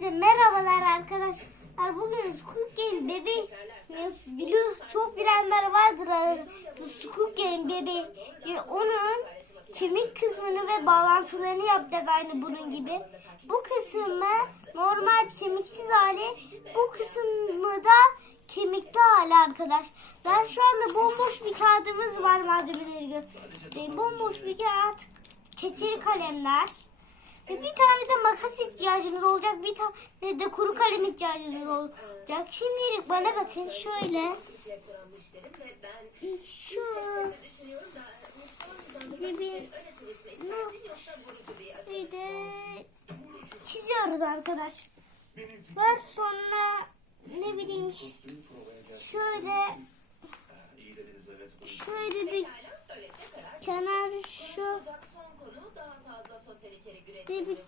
Hepinize merhabalar arkadaşlar. Bugün Squid Game bebeği biliyor çok bilenler vardır bu Squid Game bebeği e, onun kemik kısmını ve bağlantılarını yapacak aynı bunun gibi. Bu kısmı normal kemiksiz hali, bu kısmı da kemikli hali arkadaşlar. Şu anda bomboş bir kağıdımız var malzemeleri göstereyim. Bomboş bir kağıt, keçeli kalemler. Ve bir tane de makas ihtiyacınız olacak. Bir tane de kuru kalem ihtiyacınız olacak. Şimdilik bana bakın şöyle. Şu bir bir bir de çiziyoruz arkadaşlar. Sonra ne bileyim şöyle şöyle bir kenar şu bir, bir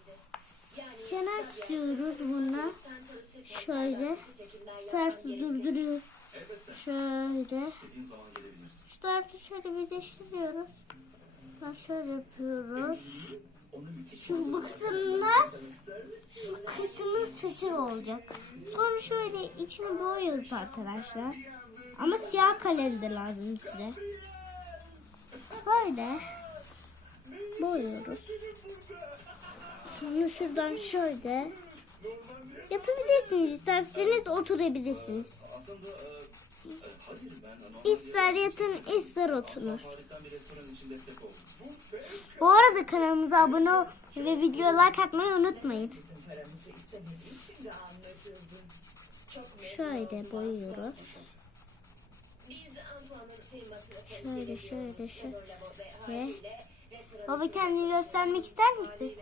kenar çiziyoruz bununla. Şöyle. Ters durduruyor. Şöyle. Şu tarafı şöyle birleştiriyoruz. Ben şöyle yapıyoruz. Şimdi bu kısımda şu kısmın saçı olacak. Sonra şöyle içini boyuyoruz arkadaşlar. Ama siyah kalem de lazım size. Böyle boyuyoruz. Şimdi şuradan şöyle yatabilirsiniz. isterseniz oturabilirsiniz. İster yatın ister oturun. Bu arada kanalımıza abone ve videoya like atmayı unutmayın. Şöyle boyuyoruz. Şöyle şöyle şöyle. Baba kendini göstermek ister misin?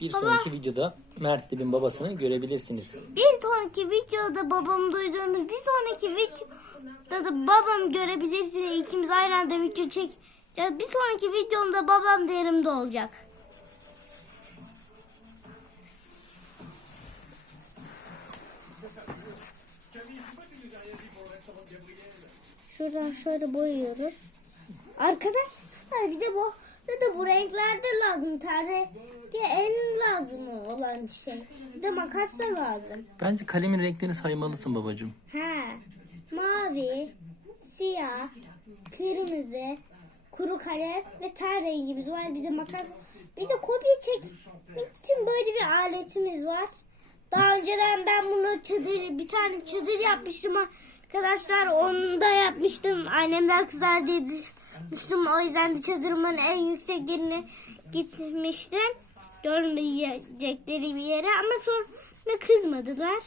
Bir sonraki videoda Mert Dil'in babasını görebilirsiniz. Bir sonraki videoda babam duyduğunuz bir sonraki videoda da babam görebilirsiniz. İkimiz aynı anda video çekeceğiz. Bir sonraki videomda babam da yanımda olacak. Şuradan şöyle boyuyoruz. Arkadaşlar bir de bu bir de bu renklerde lazım. Tane en lazım olan şey. Bir de makas da lazım. Bence kalemin renklerini saymalısın babacığım. He. Mavi, siyah, kırmızı, kuru kalem ve ter rengimiz var. Bir de makas. Bir de kopya çekmek için böyle bir aletimiz var. Daha önceden ben bunu çadır, bir tane çadır yapmıştım arkadaşlar. Onu da yapmıştım. Annemden kızar diye düşünmüştüm. O yüzden de çadırımın en yüksek yerine gitmiştim. Görmeyecekleri bir yere ama sonra kızmadılar.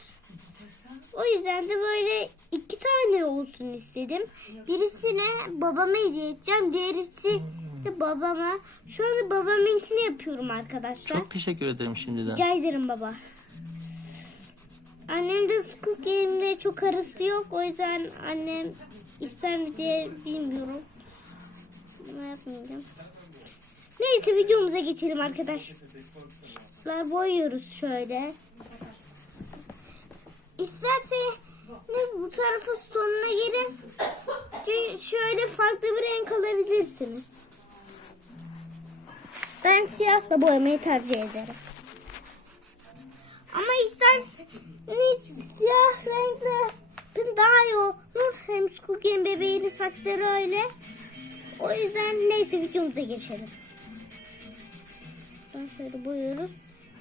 O yüzden de böyle iki tane olsun istedim. Birisine babama hediye edeceğim. Diğerisi de babama. Şu anda babamınkini yapıyorum arkadaşlar. Çok teşekkür ederim şimdiden. Rica ederim baba. Annem de Squid Game'le çok arası yok. O yüzden annem ister mi diye bilmiyorum. Ama yapmayacağım. Neyse videomuza geçelim arkadaşlar. Boyuyoruz şöyle. İsterseniz bu tarafın sonuna gelin. Şöyle farklı bir renk alabilirsiniz. Ben siyahla boyamayı tercih ederim. Ama isterseniz siyah renkli daha iyi olur. Hem Game bebeğinin saçları öyle. O yüzden neyse videomuza geçelim. Ben şöyle boyuyoruz.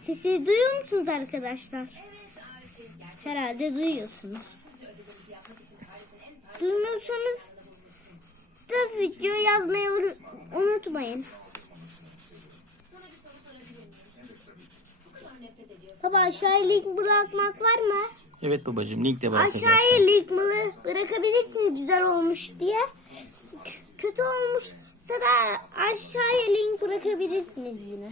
Sesi duyuyor musunuz arkadaşlar? Herhalde duyuyorsunuz. Duymuyorsanız da video yazmayı unutmayın. Baba aşağıya link bırakmak var mı? Evet babacığım link de var Aşağıya link bırakabilirsiniz güzel olmuş diye. K- kötü olmuşsa da aşağıya link bırakabilirsiniz yine.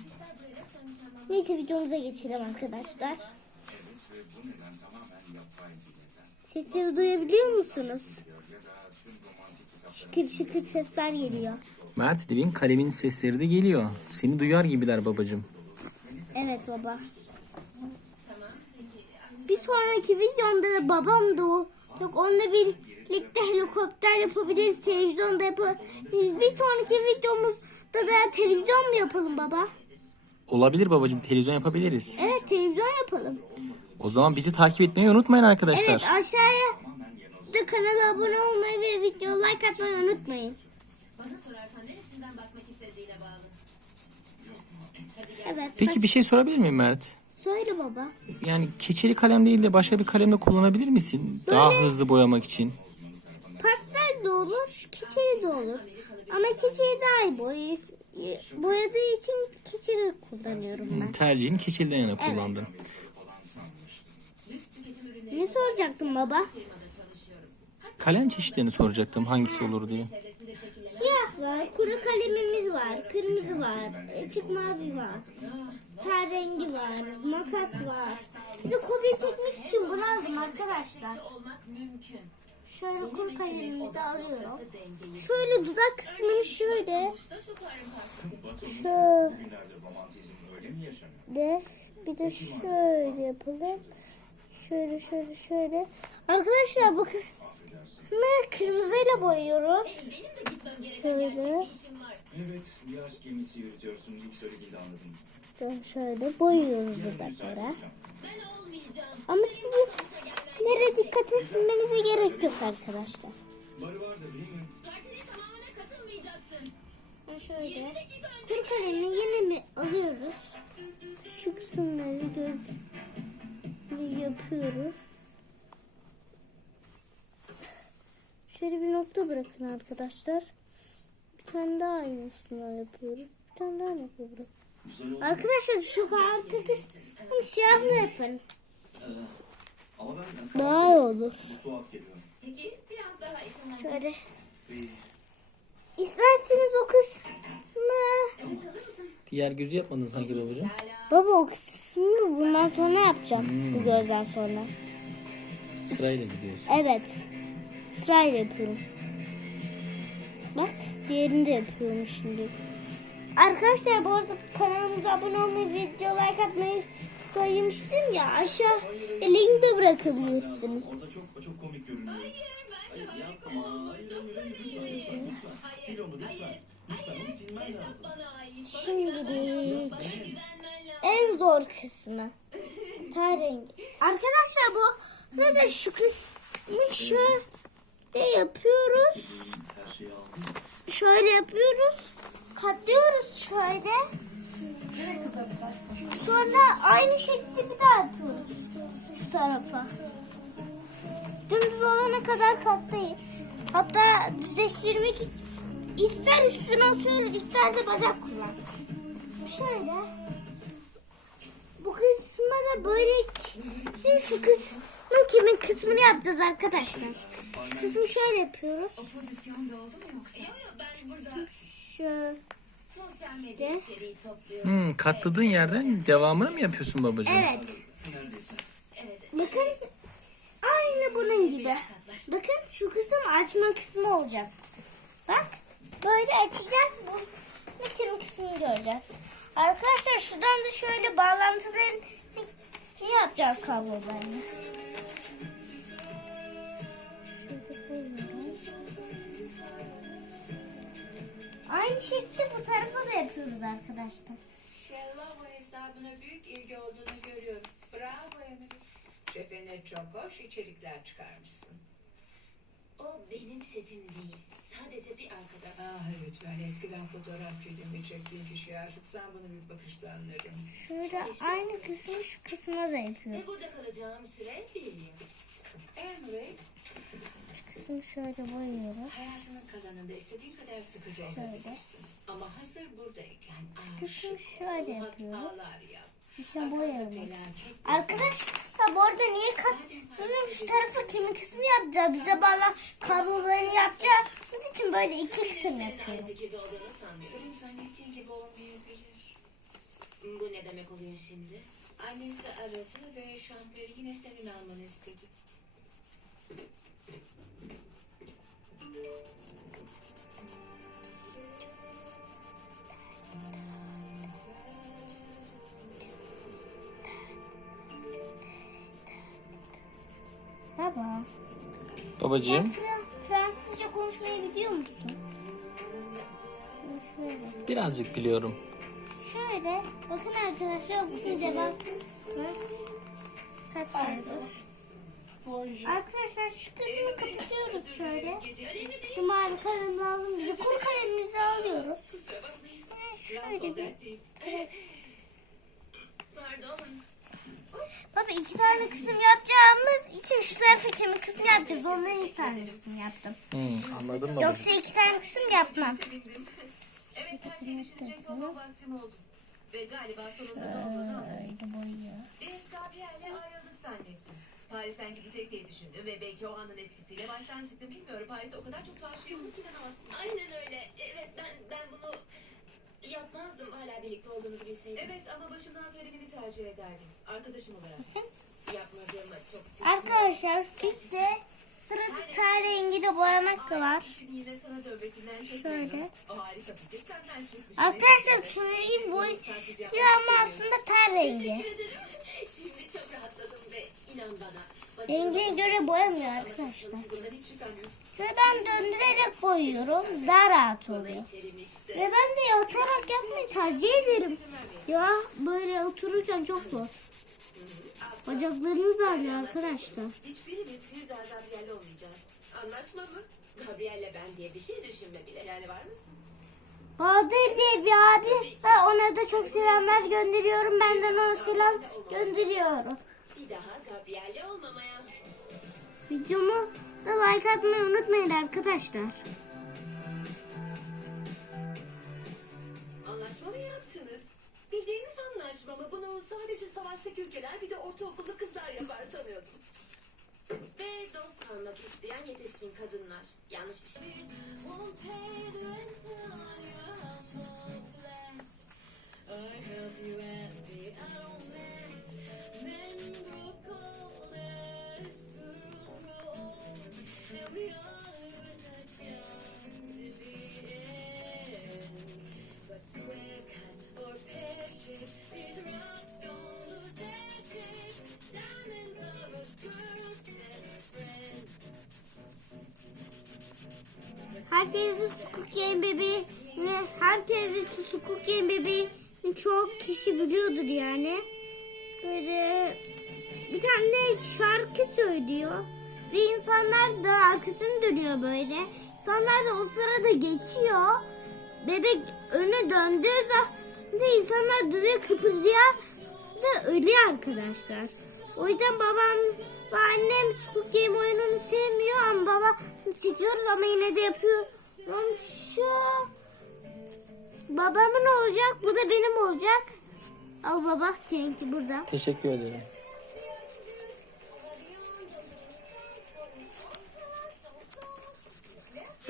Neyse videomuza geçelim arkadaşlar. Sesleri duyabiliyor musunuz? Şıkır şıkır sesler geliyor. Mert Dil'in kalemin sesleri de geliyor. Seni duyar gibiler babacığım. Evet baba. Bir sonraki videomda da babam da o. Yok onunla birlikte helikopter yapabiliriz, televizyon da yapabiliriz. Bir sonraki videomuzda da televizyon mu yapalım baba? Olabilir babacığım televizyon yapabiliriz. Evet televizyon yapalım. O zaman bizi takip etmeyi unutmayın arkadaşlar. Evet aşağıya da kanala abone olmayı ve video like atmayı unutmayın. Evet. Peki bir şey sorabilir miyim Mert? Söyle baba. Yani keçeli kalem değil de başka bir kalemle kullanabilir misin? Daha hızlı boyamak için. Pastel de olur, keçeli de olur. Ama keçeli daha iyi boy boyadığı için keçeli kullanıyorum ben. Tercihini keçeliden yana kullandın. Ne soracaktım baba? Kalem çeşitlerini soracaktım hangisi olur diye. Siyah var, kuru kalemimiz var, kırmızı var, açık mavi var, ter rengi var, makas var. Bir de kopya çekmek için bunu aldım arkadaşlar. Şöyle kuru kalemimizi alıyorum. Şöyle dudak kısmını şöyle. Şöyle. Bir de şöyle yapalım. Şöyle şöyle şöyle. Arkadaşlar bu kısmı kırmızıyla boyuyoruz. Şöyle. Evet, bir gemisi yürütüyorsun. İlk söylediğinde anladım. Şöyle şöyle boyuyoruz dudaklara. Ama çizgilere dikkat etmenize gerek yok arkadaşlar. Barı var da değil mi? Şöyle kuru kalemi yine mi alıyoruz? Şu kısımları göz yapıyoruz. Şöyle bir nokta bırakın arkadaşlar. Tane daha aynısını yapıyoruz. Bir tane daha oldu. Arkadaşlar şu arka kısmı siyahlı yapın. Daha iyi olur. Şöyle. İsterseniz o kısmı... Diğer gözü yapmadın sanki babacığım. Baba o kısmı bundan sonra yapacağım. Bu gözden sonra. Sırayla gidiyorsun. Evet. Sırayla yapıyorum. Bak diğerini de yapıyorum şimdi. Arkadaşlar bu arada kanalımıza abone olmayı, video like atmayı söylemiştim ya aşağı link de bırakabilirsiniz. Orada çok çok komik görünüyor. Hayır. Hayır hayır. Şimdilik en zor kısmı. Rengi. Arkadaşlar bu burada şu kısmı şöyle yapıyoruz. Şöyle yapıyoruz. Katlıyoruz şöyle. Sonra aynı şekilde bir daha yapıyoruz. Şu tarafa. Dümdüz olana kadar katlayın. Hatta düzleştirmek ister üstüne atıyoruz ister de bacak kullan. Şöyle. Bu kısmı da böyle şu kısmın kimin kısmını yapacağız arkadaşlar. Kısmı şöyle yapıyoruz. Şöyle. Hmm, katladığın yerden devamını mı yapıyorsun babacığım? Evet. Bakın aynı bunun gibi. Bakın şu kısım açma kısmı olacak. Bak böyle açacağız. Bu bütün kısmını göreceğiz. Arkadaşlar şuradan da şöyle bağlantıların ne yapacağız kablolarını? Aynı şekilde bu tarafa da yapıyoruz arkadaşlar. Şellama hesabına büyük ilgi olduğunu görüyorum. Bravo Emily. Cephene çok hoş içerikler çıkarmışsın. O benim şefim değil. Sadece bir arkadaş. Ah lütfen eskiden fotoğrafçıydım ve çektiğin kişiye aşıksan bunu bir bakışla anlarım. Şöyle aynı kısmı şu kısma da yapıyoruz. Ve burada kalacağım süre bir yıl. Emily, Şu kısmı şöyle boyuyoruz. hayatının kalanında istediğin kadar sıkıcı Şöyle. Ama hazır buradayken Kısmı aşık, şöyle yapıyoruz. İçine. Felaket Arkadaşlar bu arada niye kat... Böyle şu tarafa kimi kısmı yapacağız? Bize bağlı kablolarını yapacağız. Bunun için böyle iki kısım olmayabilir. Bu ne demek oluyor şimdi? Annesi aradı ve şampiyonu yine senin almanı istedi. Babacığım Fra- Fransızca konuşmayı biliyor musun? Şöyle. birazcık biliyorum. Şöyle bakın arkadaşlar bu size bak. Kapatıyoruz. Arkadaşlar şu kısmı kapatıyoruz şöyle. Şu mavi kalem lazım bize. Kuru kalemimizi alıyoruz. Şöyle bir. Baba iki tane kısım yapacağımız için şu tarafa kemik kısmı yapacağız. Ondan iki tane kısım yaptım. Hmm, anladın mı? Yoksa iki tane kısım yapmam. Evet her şeyi düşünecek baba vaktim oldu. Ve galiba sonunda ne olduğunu anladım. Biz Gabriel'le ayrıldık zannettim. Paris'ten gidecek diye düşündüm ve belki o anın etkisiyle baştan çıktım. Bilmiyorum Paris'te o kadar çok tuhaf şey olur ki inanamazsın. Aynen öyle. Evet ben ben bunu yapmazdım hala birlikte olduğumuzu bilseydim. Evet ama başından söylemeni tercih ederdim. Arkadaşım olarak. Yapmadığıma çok Arkadaşlar bitti. Sırada ten rengiyle boyamak da var. Şöyle. Arkadaşlar turuncu boyuyor ama aslında ten rengi. Şimdi çok rahatladım ve inan bana. Rengine göre boyamıyor arkadaşlar. Şöyle ben döndürerek boyuyorum. Daha rahat oluyor. Ve ben de yatarak yapmayı tercih ederim. Ya böyle otururken çok zor. Bacaklarınız ağrıyor arkadaşlar. Hiçbirimiz bir daha Gabriel'le olmayacağız. Anlaşma mı? Gabriel'le ben diye bir şey düşünme bile. Yani var mısın? Bahadır diye bir abi. Ha, ona da çok selamlar gönderiyorum. Benden ona selam gönderiyorum. Bir daha Gabriel'le olmamaya. Videomu da like atmayı unutmayın arkadaşlar. Anlaşma mı yaptınız? Bildiğiniz anlaşma mı? Bunu sadece savaştaki ülkeler bir de ortaokullu kızlar yapar sanıyordum. Ve dost kalmak isteyen yetişkin kadınlar. Yanlış bir şey. Herkesin Squid Game bebeğini, herkesin Squid Game bebeğini çok kişi biliyordur yani. Böyle bir tane şarkı söylüyor. Ve insanlar da arkasını dönüyor böyle. İnsanlar da o sırada geçiyor. Bebek öne döndüğü zaman insanlar duruyor kıpırdıyor da ölüyor arkadaşlar. O yüzden babam ve annem Squid Game oyununu sevmiyor ama baba çekiyoruz ama yine de yapıyorum. Şu babamın olacak bu da benim olacak. Al baba seninki burada. Teşekkür ederim.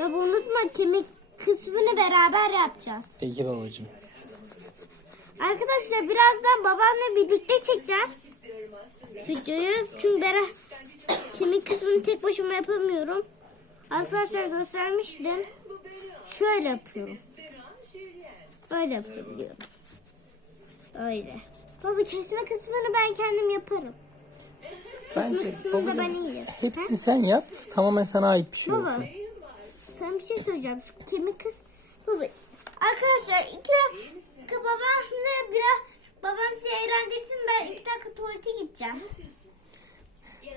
Baba unutma kemik kısmını beraber yapacağız. Peki babacığım. Arkadaşlar birazdan babamla birlikte çekeceğiz. Videoyu çünkü ben kemik kısmını tek başıma yapamıyorum. Arkadaşlar göstermiştim. Şöyle yapıyorum. Öyle yapabiliyorum. Öyle. Baba kesme kısmını ben kendim yaparım. Bence kısmını da ben iyiyim. hepsini sen yap. Tamamen sana ait bir şey Baba. olsun. Sen bir şey söyleyeceğim. Şu kemik kız. Baba. Arkadaşlar iki, iki babamla biraz babam sizi eğlendirsin. Ben iki dakika tuvalete gideceğim.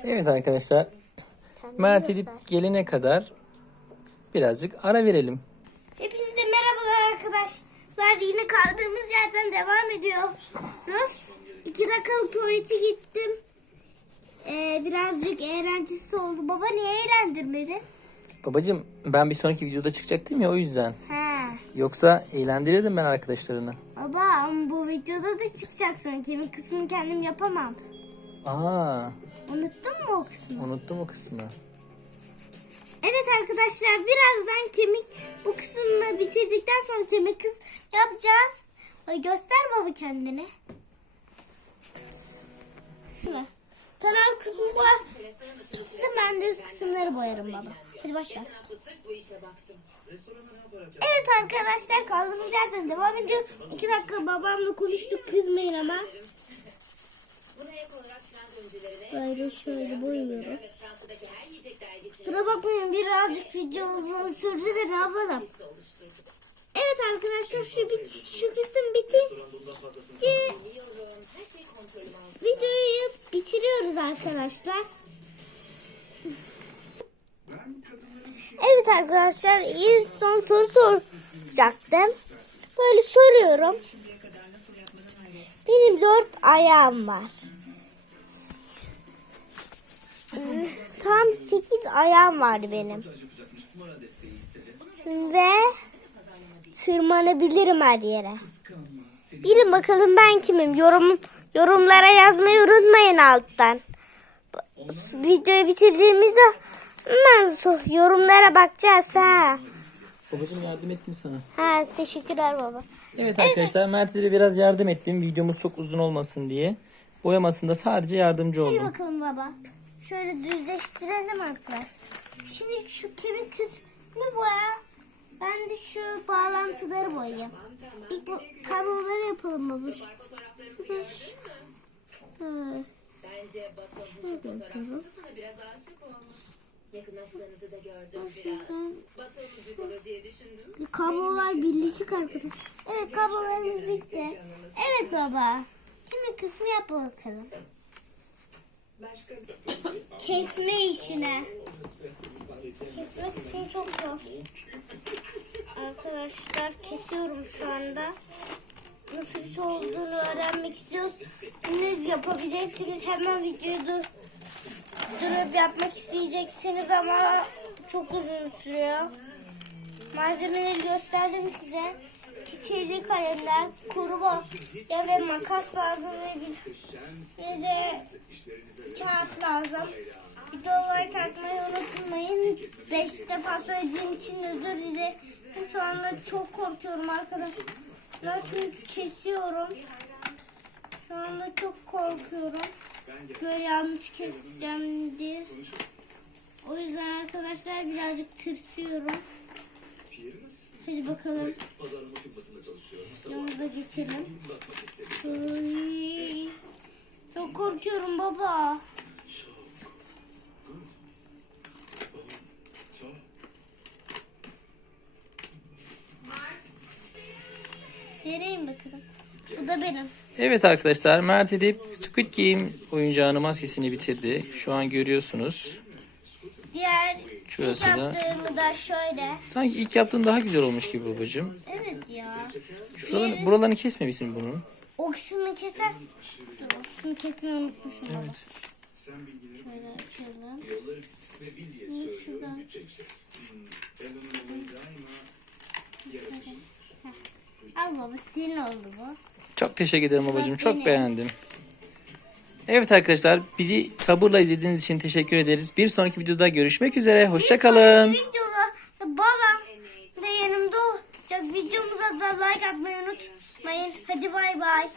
Evet arkadaşlar. Mert Edip gelene kadar birazcık ara verelim. Hepinize merhabalar arkadaşlar. Yine kaldığımız yerden devam ediyoruz. İki dakikalık tuvalete gittim. Ee, birazcık eğlencesi oldu. Baba niye eğlendirmedin? Babacığım ben bir sonraki videoda çıkacaktım ya o yüzden. He. Yoksa eğlendirirdim ben arkadaşlarını. Baba ama bu videoda da çıkacaksın. Kemik kısmını kendim yapamam. Aa, Unuttun mu o kısmı? unuttum o kısmı. Evet arkadaşlar birazdan kemik bu kısmını bitirdikten sonra kemik kız yapacağız. Ay, Göster baba kendini. Alt kısmı boya. Ben de kısımları boyarım baba. Hadi başla. Evet arkadaşlar kaldığımız yerden devam ediyoruz. İki dakika babamla konuştuk kızmayın ama. Böyle şöyle boyuyoruz. Kusura bakmayın birazcık video uzun sürdü de ne yapalım. Evet arkadaşlar şu bit şu kısım bitince videoyu bitiriyoruz arkadaşlar. Evet arkadaşlar en son soru soracaktım. Böyle soruyorum. Benim dört ayağım var. Hmm, Tam sekiz ayağım var benim. Ve tırmanabilirim her yere. Bilin bakalım ben kimim? Yorum yorumlara yazmayı unutmayın alttan. Videoyu bitirdiğimizde so- yorumlara bakacağız ha. Babacım yardım ettim sana. Ha teşekkürler baba. Evet arkadaşlar Mert'e de biraz yardım ettim. Videomuz çok uzun olmasın diye. Boyamasında sadece yardımcı oldum. bakalım baba. Şöyle düzleştirelim arkadaşlar. Şimdi şu kemik kısmını boya. Ben de şu bağlantıları boyayayım. İlk bu kabloları yapalım bu Şöyle yapalım. Yakınlaştığınızı da gördüm biraz. Mucuk olur diye düşündüm. Kablolar birleşik arkadaşlar. Evet kablolarımız bitti. Evet baba. Kimi kısmı yap bakalım. Kesme işine. Kesme kısmı çok zor. Arkadaşlar kesiyorum şu anda. Nasıl bir şey olduğunu öğrenmek istiyoruz. Siz yapabileceksiniz. Hemen videoyu durup yapmak isteyeceksiniz ama çok uzun sürüyor. Malzemeleri gösterdim size. Keçeli kalemler, kuru boya ve makas lazım ve bir, bir de kağıt lazım. Video like atmayı unutmayın. Beş defa söylediğim için özür dilerim. Şu anda çok korkuyorum arkadaşlar. Çünkü kesiyorum. Şu anda çok korkuyorum. Böyle yanlış keseceğim diye. O yüzden arkadaşlar birazcık tırsıyorum. Hadi bakalım. Yanımıza geçelim. Ay, Çok korkuyorum baba. Deneyim bakalım. Bu da benim. Evet arkadaşlar Mert Edip Squid Game oyuncağını maskesini bitirdi. Şu an görüyorsunuz. Diğer Şurası ilk da. yaptığımı da şöyle. Sanki ilk yaptığın daha güzel olmuş gibi babacım. Evet ya. Şuralarını, buralarını kesmemişsin bunun. O kısmını keser. Dur o kısmını kesmeyi unutmuşum. Evet. Şöyle açalım. Şimdi şuradan. Al baba senin oldu bu. Çok teşekkür ederim babacığım. Çok beğendim. Evet arkadaşlar bizi sabırla izlediğiniz için teşekkür ederiz. Bir sonraki videoda görüşmek üzere. Hoşçakalın. Videoda babam da yanımda olacak. Videomuza da like atmayı unutmayın. Hadi bay bay.